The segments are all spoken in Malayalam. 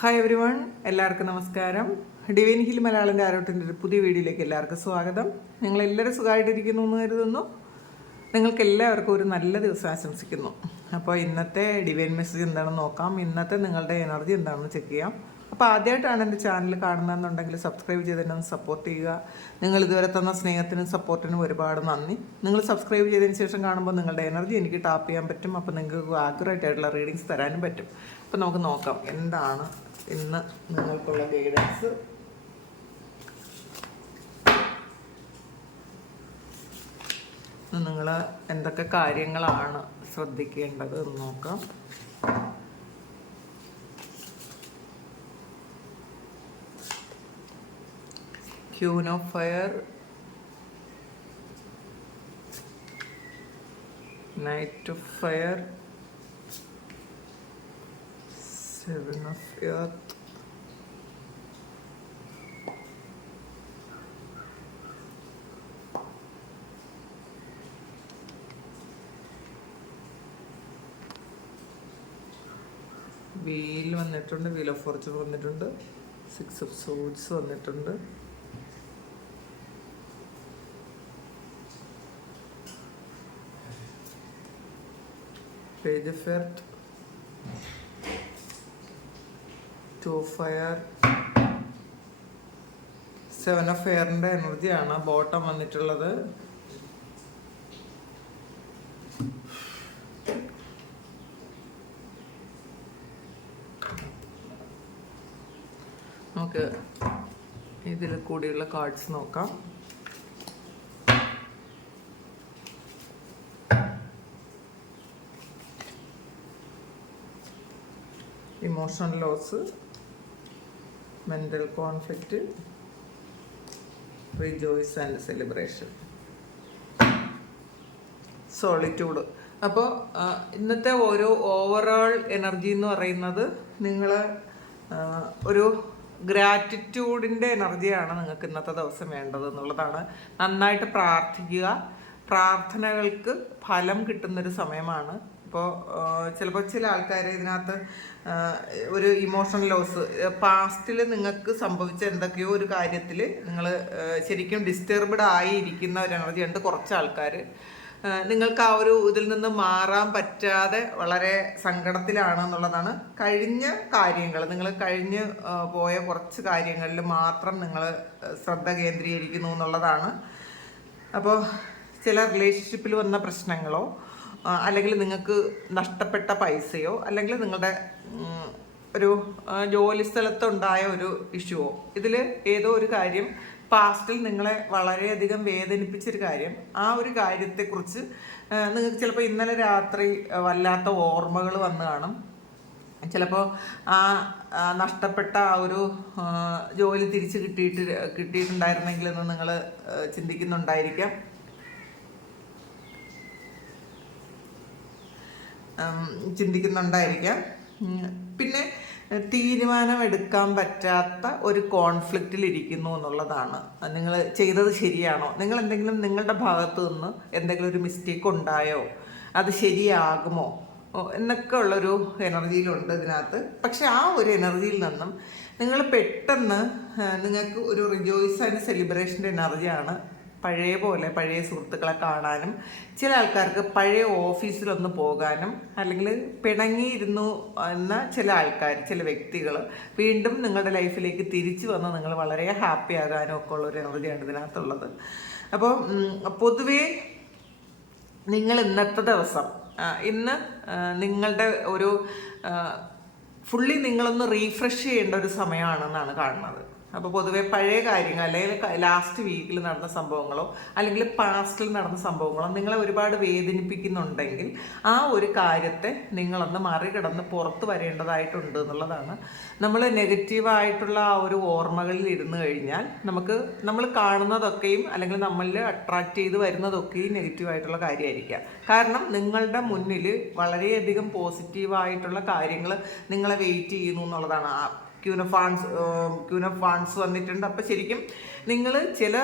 ഹായ് എവരി വൺ, എല്ലാവർക്കും നമസ്കാരം. ഡിവൈൻ ഹിൽ മലയാളൻ്റെ ആരോട്ടിൻ്റെ ഒരു പുതിയ വീഡിയോയിലേക്ക് എല്ലാവർക്കും സ്വാഗതം. നിങ്ങളെല്ലാവരും സുഖമായിട്ടിരിക്കുന്നു എന്ന് കരുതുന്നു. നിങ്ങൾക്ക് എല്ലാവർക്കും ഒരു നല്ല ദിവസം ആശംസിക്കുന്നു. അപ്പോൾ ഇന്നത്തെ ഡിവൈൻ മെസ്സേജ് എന്താണെന്ന് നോക്കാം. ഇന്നത്തെ നിങ്ങളുടെ എനർജി എന്താണെന്ന് ചെക്ക് ചെയ്യാം. അപ്പോൾ ആദ്യമായിട്ടാണ് എൻ്റെ ചാനൽ കാണുന്നതെന്നുണ്ടെങ്കിൽ സബ്സ്ക്രൈബ് ചെയ്തതിനെ ഒന്ന് സപ്പോർട്ട് ചെയ്യുക. നിങ്ങൾ ഇതുവരെ തന്ന സ്നേഹത്തിനും സപ്പോർട്ടിനും ഒരുപാട് നന്ദി. നിങ്ങൾ സബ്സ്ക്രൈബ് ചെയ്തതിന് ശേഷം കാണുമ്പോൾ നിങ്ങളുടെ എനർജി എനിക്ക് ടാപ്പ് ചെയ്യാൻ പറ്റും. അപ്പോൾ നിങ്ങൾക്ക് ആക്യുറേറ്റ് ആയിട്ടുള്ള റീഡിങ്സ് തരാനും പറ്റും. അപ്പോൾ നമുക്ക് നോക്കാം എന്താണ് ഇന്ന് നിങ്ങൾക്കുള്ള ഗൈഡൻസ്. നിങ്ങൾ എന്തൊക്കെ കാര്യങ്ങളാണ് ശ്രദ്ധിക്കേണ്ടത് എന്ന് നോക്കാം. Queen of Fire, Knight of Fire, Seven of Earth, Wheel വന്നിട്ടുണ്ട്, Wheel of Fortune വന്നിട്ടുണ്ട്, Six of Swords വന്നിട്ടുണ്ട്, Page of Earth, Two of Fire, Seven of Fireന്റെ എനർജിയാണ് ബോട്ടം വന്നിട്ടുള്ളത്. നമുക്ക് ഇതിൽ കൂടിയുള്ള കാർഡ്സ് നോക്കാം. Emotional loss, mental conflict, rejoice and celebration, solitude. അപ്പോൾ ഇന്നത്തെ ഒരു ഓവറോൾ എനർജി എന്ന് പറയുന്നത് നിങ്ങൾ ഒരു ഗ്രാറ്റിറ്റ്യൂഡിൻ്റെ എനർജിയാണ് നിങ്ങൾക്ക് ഇന്നത്തെ ദിവസം വേണ്ടത് എന്നുള്ളതാണ്. നന്നായിട്ട് പ്രാർത്ഥിക്കുക. പ്രാർത്ഥനകൾക്ക് ഫലം കിട്ടുന്നൊരു സമയമാണ്. ഇപ്പോൾ ചിലപ്പോൾ ചില ആൾക്കാർ ഇതിനകത്ത് ഒരു ഇമോഷണൽ ലോസ്, പാസ്റ്റിൽ നിങ്ങൾക്ക് സംഭവിച്ച എന്തൊക്കെയോ ഒരു കാര്യത്തിൽ നിങ്ങൾ ശരിക്കും ഡിസ്റ്റർബ്ഡ് ആയിരിക്കുന്ന ഒരു എനർജി ഉണ്ട്. കുറച്ച് ആൾക്കാർ നിങ്ങൾക്ക് ആ ഒരു ഇതിൽ നിന്ന് മാറാൻ പറ്റാതെ വളരെ സങ്കടത്തിലാണെന്നുള്ളതാണ്. കഴിഞ്ഞ കാര്യങ്ങൾ, നിങ്ങൾ കഴിഞ്ഞ് പോയ കുറച്ച് കാര്യങ്ങളിൽ മാത്രം നിങ്ങൾ ശ്രദ്ധ കേന്ദ്രീകരിക്കുന്നു എന്നുള്ളതാണ്. അപ്പോൾ ചില റിലേഷൻഷിപ്പിൽ വന്ന പ്രശ്നങ്ങളോ അല്ലെങ്കിൽ നിങ്ങൾക്ക് നഷ്ടപ്പെട്ട പൈസയോ അല്ലെങ്കിൽ നിങ്ങളുടെ ഒരു ജോലി സ്ഥലത്തുണ്ടായ ഒരു ഇഷ്യൂവോ, ഇതിൽ ഏതോ ഒരു കാര്യം പാസ്റ്റിൽ നിങ്ങളെ വളരെയധികം വേദനിപ്പിച്ചൊരു കാര്യം, ആ ഒരു കാര്യത്തെക്കുറിച്ച് നിങ്ങൾക്ക് ചിലപ്പോൾ ഇന്നലെ രാത്രി വല്ലാത്ത ഓർമ്മകൾ വന്ന് കാണും. ചിലപ്പോൾ ആ നഷ്ടപ്പെട്ട ആ ഒരു ജോലി തിരിച്ച് കിട്ടിയിട്ടുണ്ടായിരുന്നെങ്കിലെന്ന് നിങ്ങൾ ചിന്തിക്കുന്നുണ്ടായിരിക്കാം. പിന്നെ തീരുമാനമെടുക്കാൻ പറ്റാത്ത ഒരു കോൺഫ്ലിക്റ്റിലിരിക്കുന്നു എന്നുള്ളതാണ്. നിങ്ങൾ ചെയ്തത് ശരിയാണോ, നിങ്ങൾ എന്തെങ്കിലും നിങ്ങളുടെ ഭാഗത്തു നിന്ന് എന്തെങ്കിലും ഒരു മിസ്റ്റേക്ക് ഉണ്ടായോ, അത് ശരിയാകുമോ എന്നൊക്കെ ഉള്ളൊരു എനർജിയിലുണ്ട് ഇതിനകത്ത്. പക്ഷെ ആ ഒരു എനർജിയിൽ നിന്നും നിങ്ങൾ പെട്ടെന്ന് നിങ്ങൾക്ക് ഒരു റിജോയ്സ് ആൻഡ് സെലിബ്രേഷൻ്റെ എനർജിയാണ്. പഴയ പോലെ പഴയ സുഹൃത്തുക്കളെ കാണാനും, ചില ആൾക്കാർക്ക് പഴയ ഓഫീസിലൊന്ന് പോകാനും, അല്ലെങ്കിൽ പിണങ്ങിയിരുന്നു എന്ന ചില ആൾക്കാർ, ചില വ്യക്തികൾ വീണ്ടും നിങ്ങളുടെ ലൈഫിലേക്ക് തിരിച്ചു വന്ന് നിങ്ങൾ വളരെ ഹാപ്പി ആകാനും ഒക്കെ ഉള്ളൊരു എനർജിയാണ് ഇതിനകത്തുള്ളത്. അപ്പോൾ പൊതുവേ നിങ്ങൾ ഇന്നത്തെ ദിവസം ഇന്ന് നിങ്ങളുടെ ഒരു ഫുള്ളി നിങ്ങളൊന്ന് റീഫ്രഷ് ചെയ്യേണ്ട ഒരു സമയമാണെന്നാണ് കാണുന്നത്. അപ്പോൾ പൊതുവെ പഴയ കാര്യങ്ങൾ അല്ലെങ്കിൽ ലാസ്റ്റ് വീക്കിൽ നടന്ന സംഭവങ്ങളോ അല്ലെങ്കിൽ പാസ്റ്റിൽ നടന്ന സംഭവങ്ങളോ നിങ്ങളെ ഒരുപാട് വേദനിപ്പിക്കുന്നുണ്ടെങ്കിൽ ആ ഒരു കാര്യത്തെ നിങ്ങളൊന്ന് മറികടന്ന് പുറത്ത് വരേണ്ടതായിട്ടുണ്ട് എന്നുള്ളതാണ്. നമ്മൾ നെഗറ്റീവായിട്ടുള്ള ആ ഒരു ഓർമ്മകളിൽ ഇരുന്ന് കഴിഞ്ഞാൽ നമ്മൾ കാണുന്നതൊക്കെയും അല്ലെങ്കിൽ നമ്മളിൽ അട്രാക്റ്റ് ചെയ്ത് വരുന്നതൊക്കെയും നെഗറ്റീവായിട്ടുള്ള കാര്യമായിരിക്കാം. കാരണം നിങ്ങളുടെ മുന്നിൽ വളരെയധികം പോസിറ്റീവായിട്ടുള്ള കാര്യങ്ങൾ നിങ്ങളെ വെയിറ്റ് ചെയ്യുന്നു എന്നുള്ളതാണ്. ക്യൂൻ ഓഫ് വാൺസ് വന്നിട്ടുണ്ട്. അപ്പോൾ ശരിക്കും നിങ്ങൾ ചില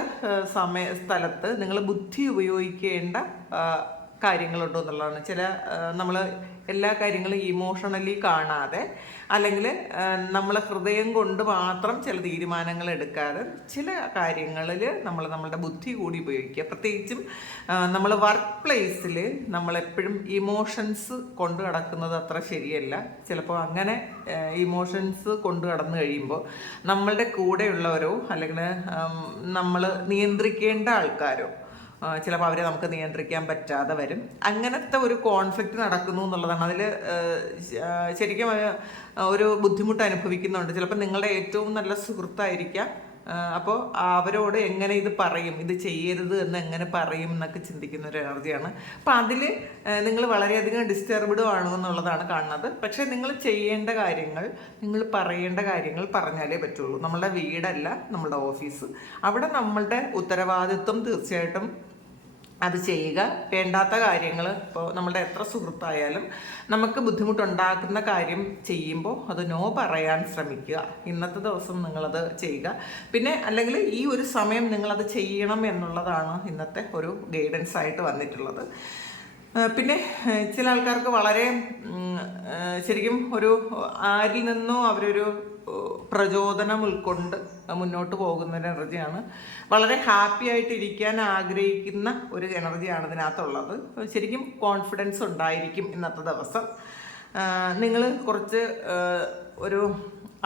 സ്ഥലത്ത് നിങ്ങൾ ബുദ്ധി ഉപയോഗിക്കേണ്ട കാര്യങ്ങളുണ്ടോ എന്നുള്ളതാണ്. നമ്മൾ എല്ലാ കാര്യങ്ങളും ഇമോഷണലി കാണാതെ അല്ലെങ്കിൽ നമ്മൾ ഹൃദയം കൊണ്ട് മാത്രം ചില തീരുമാനങ്ങൾ എടുക്കാതെ ചില കാര്യങ്ങളിൽ നമ്മളുടെ ബുദ്ധി കൂടി ഉപയോഗിക്കുക. പ്രത്യേകിച്ചും നമ്മൾ വർക്ക് പ്ലേസിൽ നമ്മളെപ്പോഴും ഇമോഷൻസ് കൊണ്ടു നടക്കുന്നത് അത്ര ശരിയല്ല. ചിലപ്പോൾ അങ്ങനെ ഇമോഷൻസ് കൊണ്ടു കടന്നു കഴിയുമ്പോൾ നമ്മളുടെ കൂടെയുള്ളവരോ അല്ലെങ്കിൽ നമ്മൾ നിയന്ത്രിക്കേണ്ട ആൾക്കാരോ ചിലപ്പോൾ അവരെ നമുക്ക് നിയന്ത്രിക്കാൻ പറ്റാതെ വരും. അങ്ങനത്തെ ഒരു കോൺഫ്ലിക്റ്റ് നടക്കുന്നു എന്നുള്ളതാണ്. അതിൽ ശരിക്കും ഒരു ബുദ്ധിമുട്ട് അനുഭവിക്കുന്നുണ്ട്. ചിലപ്പോൾ നിങ്ങളുടെ ഏറ്റവും നല്ല സുഹൃത്തായിരിക്കാം. അപ്പോൾ അവരോട് എങ്ങനെ ഇത് പറയും, ഇത് ചെയ്യരുത് എന്ന് എങ്ങനെ പറയും എന്നൊക്കെ ചിന്തിക്കുന്ന ഒരു എനർജിയാണ്. അപ്പം അതിൽ നിങ്ങൾ വളരെയധികം ഡിസ്റ്റർബ്ഡ് ആണോ എന്നുള്ളതാണ് കാണുന്നത്. പക്ഷേ നിങ്ങൾ ചെയ്യേണ്ട കാര്യങ്ങൾ, നിങ്ങൾ പറയേണ്ട കാര്യങ്ങൾ പറഞ്ഞാലേ പറ്റുള്ളൂ. നമ്മളുടെ വീടല്ല നമ്മളുടെ ഓഫീസ്. അവിടെ നമ്മളുടെ ഉത്തരവാദിത്വം തീർച്ചയായിട്ടും അത് ചെയ്യുക. വേണ്ടാത്ത കാര്യങ്ങൾ, ഇപ്പോൾ നമ്മളുടെ എത്ര സുഹൃത്തായാലും നമുക്ക് ബുദ്ധിമുട്ടുണ്ടാക്കുന്ന കാര്യം ചെയ്യുമ്പോൾ അത് നോ പറയാൻ ശ്രമിക്കുക. ഇന്നത്തെ ദിവസം നിങ്ങളത് ചെയ്യുക. പിന്നെ അല്ലെങ്കിൽ ഈ ഒരു സമയം നിങ്ങളത് ചെയ്യണം എന്നുള്ളതാണ് ഇന്നത്തെ ഒരു ഗൈഡൻസ് ആയിട്ട് വന്നിട്ടുള്ളത്. പിന്നെ ചില ആൾക്കാർക്ക് വളരെ ശരിക്കും ഒരു ആരിൽ നിന്നോ അവരൊരു പ്രചോദനം ഉൾക്കൊണ്ട് മുന്നോട്ട് പോകുന്ന ഒരു എനർജിയാണ്. വളരെ ഹാപ്പി ആയിട്ടിരിക്കാൻ ആഗ്രഹിക്കുന്ന ഒരു എനർജിയാണ് ഇതിനകത്തുള്ളത്. ശരിക്കും കോൺഫിഡൻസ് ഉണ്ടായിരിക്കും ഇന്നത്തെ ദിവസം. നിങ്ങൾ കുറച്ച് ഒരു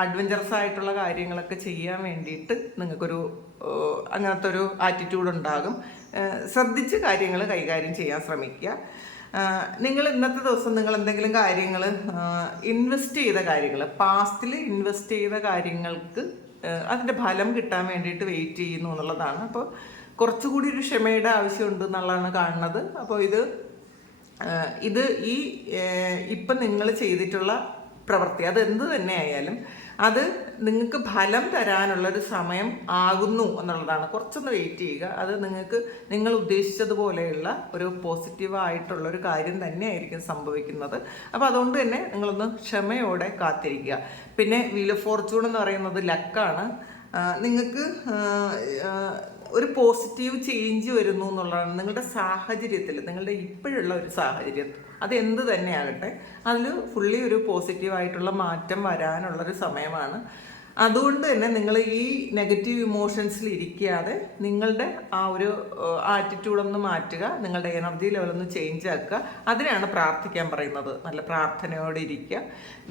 അഡ്വഞ്ചറസ് ആയിട്ടുള്ള കാര്യങ്ങളൊക്കെ ചെയ്യാൻ വേണ്ടിയിട്ട് നിങ്ങൾക്കൊരു അങ്ങനത്തെ ഒരു ആറ്റിറ്റ്യൂഡ് ഉണ്ടാകും. ശ്രദ്ധിച്ച് കാര്യങ്ങൾ കൈകാര്യം ചെയ്യാൻ ശ്രമിക്കുക. നിങ്ങൾ ഇന്നത്തെ ദിവസം നിങ്ങൾ എന്തെങ്കിലും കാര്യങ്ങൾ ഇൻവെസ്റ്റ് ചെയ്ത കാര്യങ്ങൾ, പാസ്റ്റിൽ ഇൻവെസ്റ്റ് ചെയ്ത കാര്യങ്ങൾക്ക് അതിൻ്റെ ഫലം കിട്ടാൻ വേണ്ടിയിട്ട് വെയിറ്റ് ചെയ്യുന്നു എന്നുള്ളതാണ്. അപ്പോൾ കുറച്ചുകൂടി ഒരു ക്ഷമയുടെ ആവശ്യമുണ്ട് എന്നുള്ളതാണ് കാണുന്നത്. അപ്പോൾ ഇത് ഈ ഇപ്പം നിങ്ങൾ ചെയ്തിട്ടുള്ള പ്രവൃത്തി അതെന്ത് തന്നെ ആയാലും അത് നിങ്ങൾക്ക് ഫലം തരാനുള്ളൊരു സമയം ആകുന്നു എന്നുള്ളതാണ്. കുറച്ചൊന്ന് വെയിറ്റ് ചെയ്യുക. അത് നിങ്ങൾ ഉദ്ദേശിച്ചതുപോലെയുള്ള ഒരു പോസിറ്റീവായിട്ടുള്ളൊരു കാര്യം തന്നെയായിരിക്കും സംഭവിക്കുന്നത്. അപ്പോൾ അതുകൊണ്ട് തന്നെ നിങ്ങളൊന്ന് ക്ഷമയോടെ കാത്തിരിക്കുക. പിന്നെ വീൽ ഓഫ് ഫോർച്യൂൺ എന്ന് പറയുന്നത് ലക്കാണ്. നിങ്ങൾക്ക് ഒരു പോസിറ്റീവ് ചേഞ്ച് വരുന്നു എന്നുള്ളതാണ്. നിങ്ങളുടെ സാഹചര്യത്തിൽ, നിങ്ങളുടെ ഇപ്പോഴുള്ള ഒരു സാഹചര്യം അത് എന്ത് തന്നെ ആകട്ടെ, അതിൽ ഫുള്ളി ഒരു പോസിറ്റീവായിട്ടുള്ള മാറ്റം വരാനുള്ളൊരു സമയമാണ്. അതുകൊണ്ട് തന്നെ നിങ്ങൾ ഈ നെഗറ്റീവ് ഇമോഷൻസിൽ ഇരിക്കാതെ നിങ്ങളുടെ ആ ഒരു ആറ്റിറ്റ്യൂഡൊന്ന് മാറ്റുക, നിങ്ങളുടെ എനർജി ലെവലൊന്ന് ചേഞ്ച് ആക്കുക. അതിനാണ് പ്രാർത്ഥിക്കാൻ പറയുന്നത്. നല്ല പ്രാർത്ഥനയോടെ ഇരിക്കുക,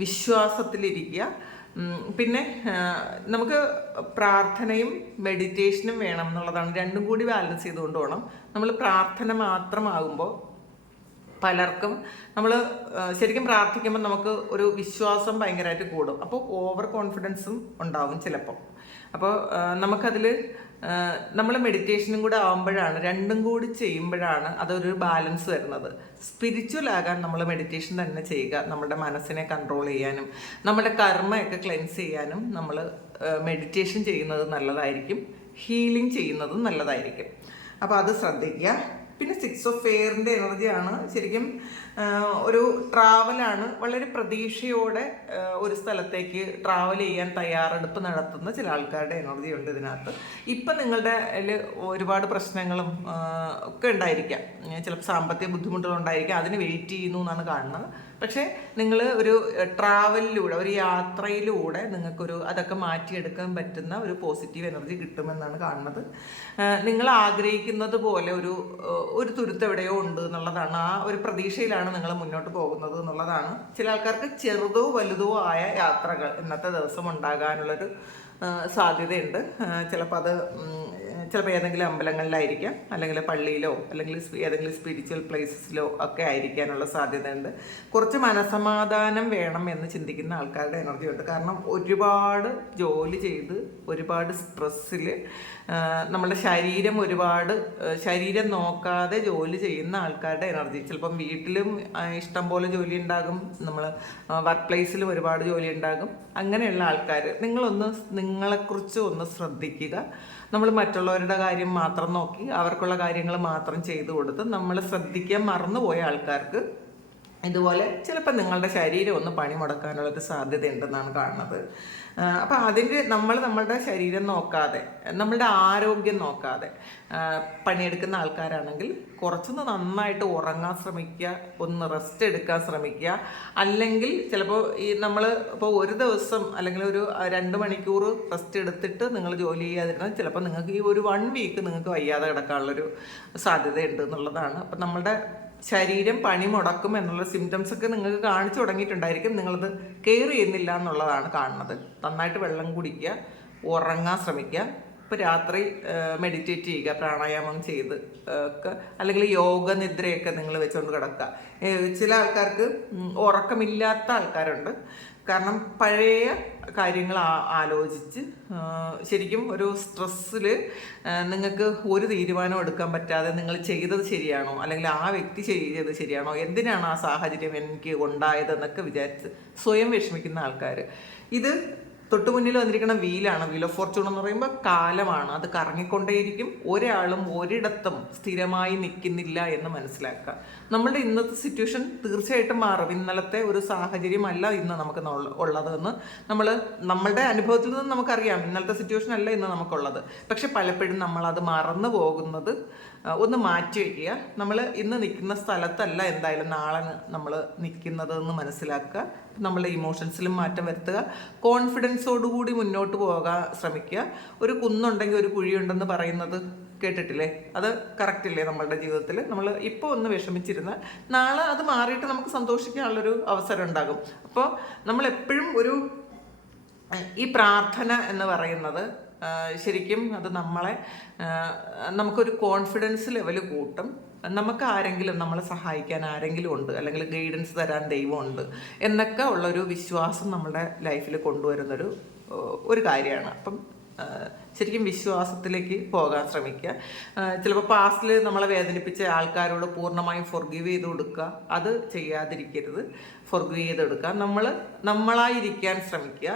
വിശ്വാസത്തിലിരിക്കുക. പിന്നെ നമുക്ക് പ്രാർത്ഥനയും മെഡിറ്റേഷനും വേണം എന്നുള്ളതാണ്. രണ്ടും കൂടി ബാലൻസ് ചെയ്തുകൊണ്ട് വേണം. നമ്മൾ പ്രാർത്ഥന മാത്രമാകുമ്പോൾ പലർക്കും നമ്മൾ ശരിക്കും പ്രാർത്ഥിക്കുമ്പോൾ നമുക്ക് ഒരു വിശ്വാസം ഭയങ്കരമായിട്ട് കൂടും. അപ്പോൾ ഓവർ കോൺഫിഡൻസും ഉണ്ടാവും ചിലപ്പോൾ. അപ്പോൾ നമുക്കതിൽ നമ്മൾ മെഡിറ്റേഷനും കൂടെ ആകുമ്പോഴാണ്, രണ്ടും കൂടി ചെയ്യുമ്പോഴാണ് അതൊരു ബാലൻസ് വരുന്നത്. സ്പിരിച്വൽ ആകാൻ നമ്മൾ മെഡിറ്റേഷൻ തന്നെ ചെയ്യുക. നമ്മുടെ മനസ്സിനെ കൺട്രോൾ ചെയ്യാനും നമ്മുടെ കർമ്മയൊക്കെ ക്ലെൻസ് ചെയ്യാനും നമ്മൾ മെഡിറ്റേഷൻ ചെയ്യുന്നത് നല്ലതായിരിക്കും. ഹീലിംഗ് ചെയ്യുന്നതും നല്ലതായിരിക്കും. അപ്പോൾ അത് ശ്രദ്ധിക്കുക. പിന്നെ 6 ഓഫ് എയറിൻ്റെ എനർജിയാണ്. ശരിക്കും ഒരു ട്രാവലാണ്. വളരെ പ്രതീക്ഷയോടെ ഒരു സ്ഥലത്തേക്ക് ട്രാവൽ ചെയ്യാൻ തയ്യാറെടുപ്പ് നടത്തുന്ന ചില ആൾക്കാരുടെ എനർജി ഉണ്ട് ഇതിനകത്ത്. ഇപ്പം നിങ്ങളുടെ ഒരുപാട് പ്രശ്നങ്ങളും ഒക്കെ ഉണ്ടായിരിക്കാം. ചിലപ്പോൾ സാമ്പത്തിക ബുദ്ധിമുട്ടുകളുണ്ടായിരിക്കാം. അതിന് വെയിറ്റ് ചെയ്യുന്നു എന്നാണ് കാണുന്നത്. പക്ഷേ നിങ്ങൾ ഒരു ട്രാവലിലൂടെ, ഒരു യാത്രയിലൂടെ നിങ്ങൾക്കൊരു അതൊക്കെ മാറ്റിയെടുക്കാൻ പറ്റുന്ന ഒരു പോസിറ്റീവ് എനർജി കിട്ടുമെന്നാണ് കാണുന്നത്. നിങ്ങൾ ആഗ്രഹിക്കുന്നത് പോലെ ഒരു തുരുത്ത് എവിടെയോ ഉണ്ട് എന്നുള്ളതാണ്. ആ ഒരു പ്രതീക്ഷയിലാണ് നിങ്ങൾ മുന്നോട്ട് പോകുന്നത് എന്നുള്ളതാണ്. ചില ആൾക്കാർക്ക് ചെറുതോ വലുതോ ആയ യാത്രകൾ ഇന്നത്തെ ദിവസം ഉണ്ടാകാനുള്ളൊരു സാധ്യതയുണ്ട്. ചിലപ്പോൾ ഏതെങ്കിലും അമ്പലങ്ങളിലായിരിക്കാം, അല്ലെങ്കിൽ പള്ളിയിലോ അല്ലെങ്കിൽ ഏതെങ്കിലും സ്പിരിച്വൽ പ്ലേസസിലോ ഒക്കെ ആയിരിക്കാനുള്ള സാധ്യതയുണ്ട്. കുറച്ച് മനസമാധാനം വേണം എന്ന് ചിന്തിക്കുന്ന ആൾക്കാരുടെ എനർജി ഉണ്ട്. കാരണം ഒരുപാട് ജോലി ചെയ്ത് ഒരുപാട് സ്ട്രെസ്സിൽ നമ്മുടെ ശരീരം നോക്കാതെ ജോലി ചെയ്യുന്ന ആൾക്കാരുടെ എനർജി. ചിലപ്പം വീട്ടിലും ഇഷ്ടം പോലെ ജോലി ഉണ്ടാകും, നമ്മൾ വർക്ക് പ്ലേസിലും ഒരുപാട് ജോലി ഉണ്ടാകും. അങ്ങനെയുള്ള ആൾക്കാർ നിങ്ങളെക്കുറിച്ച് ഒന്ന് ശ്രദ്ധിക്കുക. നമ്മൾ മറ്റുള്ളവരുടെ കാര്യം മാത്രം നോക്കി അവർക്കുള്ള കാര്യങ്ങൾ മാത്രം ചെയ്തു കൊടുത്ത് നമ്മൾ ശ്രദ്ധിക്കാൻ മറന്നുപോയ ആൾക്കാർക്ക് ഇതുപോലെ ചിലപ്പോൾ നിങ്ങളുടെ ശരീരം ഒന്ന് പണി മുടക്കാനുള്ളൊരു സാധ്യതയുണ്ടെന്നാണ് കാണുന്നത്. അപ്പോൾ നമ്മളുടെ ശരീരം നോക്കാതെ, നമ്മളുടെ ആരോഗ്യം നോക്കാതെ പണിയെടുക്കുന്ന ആൾക്കാരാണെങ്കിൽ കുറച്ചൊന്ന് നന്നായിട്ട് ഉറങ്ങാൻ ശ്രമിക്കുക, ഒന്ന് റെസ്റ്റ് എടുക്കാൻ ശ്രമിക്കുക. അല്ലെങ്കിൽ ചിലപ്പോൾ നമ്മൾ ഇപ്പോൾ ഒരു ദിവസം അല്ലെങ്കിൽ ഒരു 2 മണിക്കൂർ റെസ്റ്റ് എടുത്തിട്ട് നിങ്ങൾ ജോലി ചെയ്യാതിരുന്നാൽ ചിലപ്പോൾ നിങ്ങൾക്ക് ഈ ഒരു 1 വീക്ക് നിങ്ങൾക്ക് വയ്യാതെ കിടക്കാനുള്ളൊരു സാധ്യതയുണ്ട് എന്നുള്ളതാണ്. അപ്പം നമ്മളുടെ ശരീരം പണി മുടക്കും എന്നുള്ള സിംറ്റംസ് ഒക്കെ നിങ്ങൾക്ക് കാണിച്ചു തുടങ്ങിയിട്ടുണ്ടായിരിക്കും. നിങ്ങളത് കെയർ ചെയ്യുന്നില്ല എന്നുള്ളതാണ് കാണുന്നത്. നന്നായിട്ട് വെള്ളം കുടിക്കുക, ഉറങ്ങാൻ ശ്രമിക്കുക. ഇപ്പോൾ രാത്രി മെഡിറ്റേറ്റ് ചെയ്യുക, പ്രാണായാമം ചെയ്ത് ഒക്കെ, അല്ലെങ്കിൽ യോഗ നിദ്രയൊക്കെ നിങ്ങൾ വെച്ചുകൊണ്ട് കിടക്കുക. ചില ആൾക്കാർക്ക് ഉറക്കമില്ലാത്ത ആൾക്കാരുണ്ട്. കാരണം പഴയ കാര്യങ്ങൾ ആലോചിച്ച് ശരിക്കും ഒരു സ്ട്രെസ്സിൽ നിങ്ങൾക്ക് ഒരു തീരുമാനം എടുക്കാൻ പറ്റാതെ നിങ്ങൾ ചെയ്തത് ശരിയാണോ, അല്ലെങ്കിൽ ആ വ്യക്തി ചെയ്തത് ശരിയാണോ, എന്തിനാണ് ആ സാഹചര്യം എനിക്ക് ഉണ്ടായതെന്നൊക്കെ വിചാരിച്ച് സ്വയം വിഷമിക്കുന്ന ആൾക്കാർ. ഇത് തൊട്ടു മുന്നിൽ വന്നിരിക്കുന്ന വീലാണ്. വീൽ ഓഫ് ഫോർച്യൂൺ എന്ന് പറയുമ്പോൾ കാലമാണ്, അത് കറങ്ങിക്കൊണ്ടേയിരിക്കും. ഒരാളും ഒരിടത്തും സ്ഥിരമായി നിൽക്കുന്നില്ല എന്ന് മനസ്സിലാക്കുക. നമ്മളുടെ ഇന്നത്തെ സിറ്റുവേഷൻ തീർച്ചയായിട്ടും മാറും. ഇന്നലത്തെ ഒരു സാഹചര്യമല്ല ഇന്ന് നമുക്ക് ഉള്ളതെന്ന് നമ്മളുടെ അനുഭവത്തിൽ നിന്ന് നമുക്കറിയാം. ഇന്നലത്തെ സിറ്റുവേഷൻ അല്ല ഇന്ന് നമുക്കുള്ളത്. പക്ഷെ പലപ്പോഴും നമ്മളത് മറന്നു പോകുന്നത് ഒന്ന് മാറ്റി വയ്ക്കുക. നമ്മൾ ഇന്ന് നിൽക്കുന്ന സ്ഥലത്തല്ല എന്തായാലും നാളെ നമ്മൾ നിൽക്കുന്നത് എന്ന് മനസ്സിലാക്കുക. നമ്മളുടെ ഇമോഷൻസിലും മാറ്റം വരുത്തുക. കോൺഫിഡൻസോടുകൂടി മുന്നോട്ട് പോകാൻ ശ്രമിക്കുക. ഒരു കുന്നുണ്ടെങ്കിൽ ഒരു കുഴിയുണ്ടെന്ന് പറയുന്നത് കേട്ടിട്ടില്ലേ? അത് കറക്റ്റില്ലേ? നമ്മളുടെ ജീവിതത്തിൽ നമ്മൾ ഇപ്പോൾ ഒന്ന് വിഷമിച്ചിരുന്നാൽ നാളെ അത് മാറിയിട്ട് നമുക്ക് സന്തോഷിക്കാനുള്ളൊരു അവസരം ഉണ്ടാകും. അപ്പോൾ നമ്മളെപ്പോഴും ഈ പ്രാർത്ഥന എന്ന് പറയുന്നത് ശരിക്കും അത് നമുക്കൊരു കോൺഫിഡൻസ് ലെവൽ കൂട്ടും. നമുക്ക് ആരെങ്കിലും നമ്മളെ സഹായിക്കാൻ ആരെങ്കിലും ഉണ്ട്, അല്ലെങ്കിൽ ഗൈഡൻസ് തരാൻ ദൈവമുണ്ട് എന്നൊക്കെ ഉള്ളൊരു വിശ്വാസം നമ്മുടെ ലൈഫിൽ കൊണ്ടുവരുന്നൊരു കാര്യമാണ്. അപ്പം ശരിക്കും വിശ്വാസത്തിലേക്ക് പോകാൻ ശ്രമിക്കുക. ചിലപ്പോൾ പാസ്റ്റിൽ നമ്മളെ വേദനിപ്പിച്ച ആൾക്കാരോട് പൂർണ്ണമായും ഫൊർഗീവ് ചെയ്ത് കൊടുക്കുക. അത് ചെയ്യാതിരിക്കരുത്. ഫൊർഗീവ് ചെയ്തെടുക്കുക. നമ്മളായിരിക്കാൻ ശ്രമിക്കുക.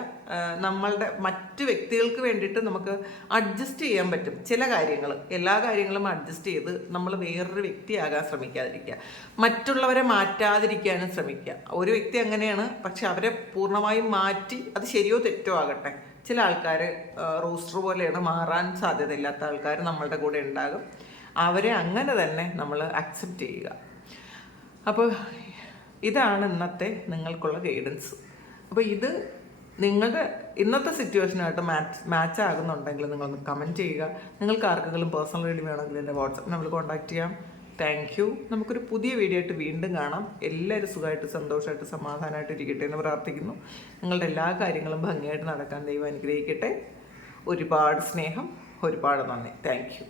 നമ്മളുടെ മറ്റ് വ്യക്തികൾക്ക് വേണ്ടിയിട്ട് നമുക്ക് അഡ്ജസ്റ്റ് ചെയ്യാൻ പറ്റും ചില കാര്യങ്ങൾ. എല്ലാ കാര്യങ്ങളും അഡ്ജസ്റ്റ് ചെയ്ത് നമ്മൾ വേറൊരു വ്യക്തിയാകാൻ ശ്രമിക്കാതിരിക്കുക. മറ്റുള്ളവരെ മാറ്റാതിരിക്കാനും ശ്രമിക്കുക. ഒരു വ്യക്തി അങ്ങനെയാണ്, പക്ഷെ അവരെ പൂർണ്ണമായും മാറ്റി അത് ശരിയോ തെറ്റോ ആകട്ടെ. ചില ആൾക്കാർ റോസ്റ്റർ പോലെയാണ്, മാറാൻ സാധ്യതയില്ലാത്ത ആൾക്കാർ നമ്മളുടെ കൂടെ ഉണ്ടാകും. അവരെ അങ്ങനെ തന്നെ നമ്മൾ അക്സെപ്റ്റ് ചെയ്യുക. അപ്പോൾ ഇതാണ് ഇന്നത്തെ നിങ്ങൾക്കുള്ള ഗൈഡൻസ്. അപ്പോൾ ഇത് നിങ്ങളുടെ ഇന്നത്തെ സിറ്റുവേഷനായിട്ട് മാച്ച് ആകുന്നുണ്ടെങ്കിൽ നിങ്ങളൊന്ന് കമൻറ്റ് ചെയ്യുക. നിങ്ങൾക്ക് ആർക്കെങ്കിലും പേഴ്സണൽ റീഡിംഗ് വേണമെങ്കിൽ എൻ്റെ വാട്സാപ്പ് നമ്പറിൽ കോൺടാക്ട് ചെയ്യാം. Thank you. നമുക്കൊരു പുതിയ വീഡിയോ ആയിട്ട് വീണ്ടും കാണാം. എല്ലാവരും സുഖമായിട്ട് സന്തോഷമായിട്ട് സമാധാനമായിട്ട് ഇരിക്കട്ടെ എന്ന് പ്രാർത്ഥിക്കുന്നു. നിങ്ങളുടെ എല്ലാ കാര്യങ്ങളും ഭംഗിയായിട്ട് നടക്കാൻ ദൈവം അനുഗ്രഹിക്കട്ടെ. ഒരുപാട് സ്നേഹം, ഒരുപാട് നന്ദി. Thank you.